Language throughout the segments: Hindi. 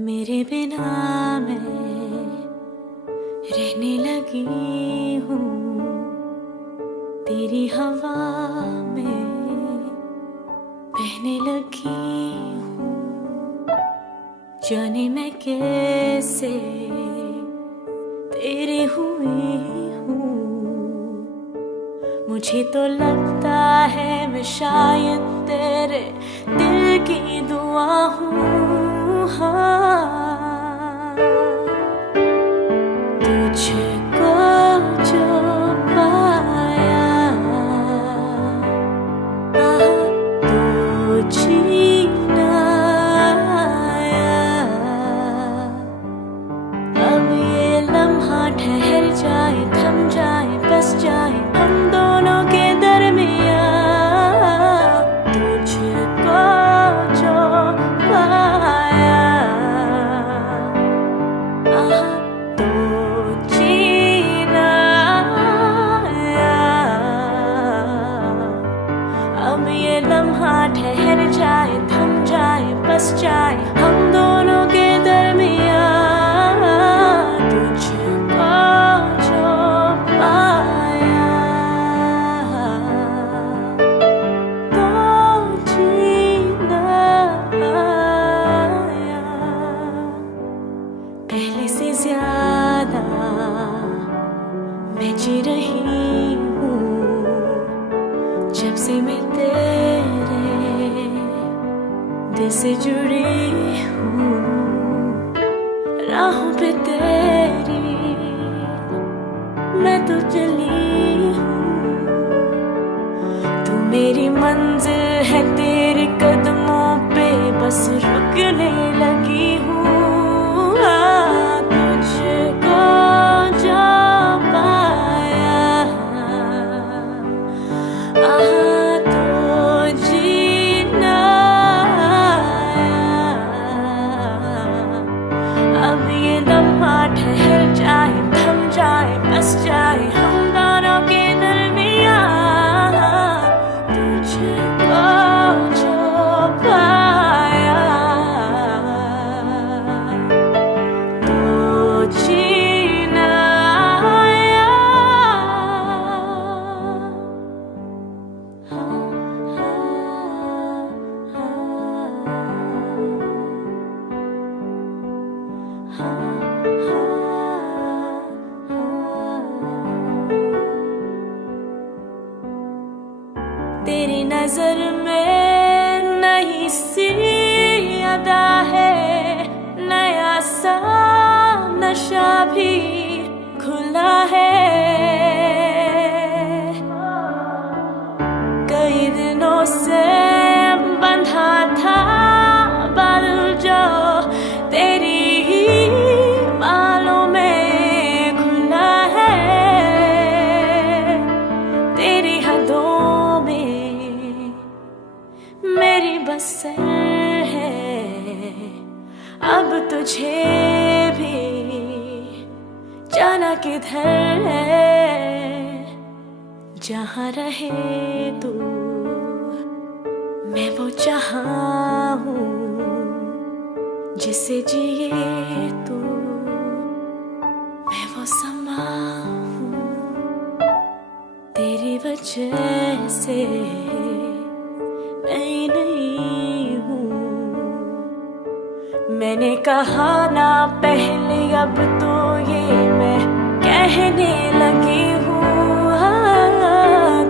मेरे बिना मैं रहने लगी हूँ, तेरी हवा में बहने लगी हूँ। जाने मैं कैसे तेरी हुई हूँ, मुझे तो लगता है मैं शायद तेरे दिल की दुआ हूँ। हाँ, तुझको जो पाया तो जीना आया। अब ये लम्हा ठहर जाए, थम जाए, बस जाए हम दोनों के दरमियाँ। तुझको जो पाया तो जीना आया। अब ये लम्हा ठहर जाए, थम जाए, बस जाए हम दोनों के दरमियाँ। तुझको जो पाया तो जीना आया। पहले से ज्यादा मैं जी रही हूँ, जब से मैं तेरे दिल से जुड़ी हूँ। राहों पे तेरी मैं तो चली हूँ, तू मेरी मंजिल है, तेरे कदमों पे बस रुकने लगी हूँ। तुझको जो पाया तो जीना आया। अब ये लम्हा ठहर जाए, थम जाए, बस जाए हम दोनों के दरमियाँ। तुझको जो पाया तो जीना आया। तेरी नजर में नई सी अदा है, नया सा नशा भी खुला है। कई दिनों से बंधा था बादल जो तेरी ही बालों में खुला है। तेरी हदों में मेरी बसर है, अब तुझे भी जाना किधर है। जहाँ रहे तू मैं वो जहाँ हूँ, जिसे जिए तू मैं वो समा हूँ। तेरी वजह से मैं नहीं हूँ, मैंने कहा ना पहले, अब तो ये मैं कहने लगी हूँ।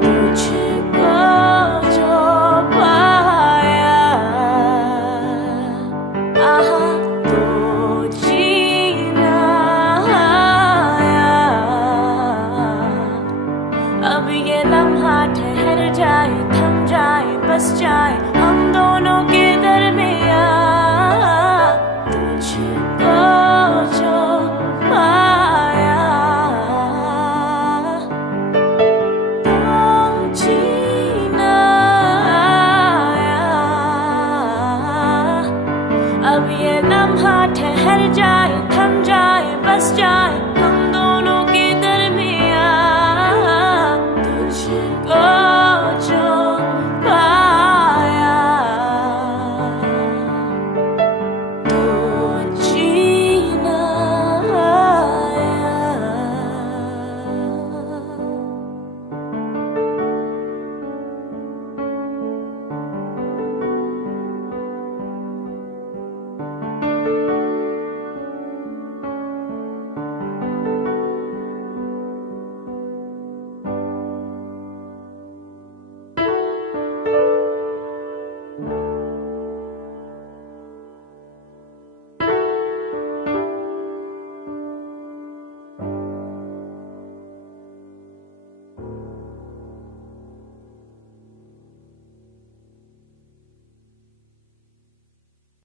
तुझको जो पाया तो जीना आया। अब ये लम्हा ठहर जाए, थम जाए, बस जाए हम दोनों के दरमियाँ। तुझको जो पाया तो जीना आया। अब ये लम्हा ठहर जाए, थम जाए, बस जाए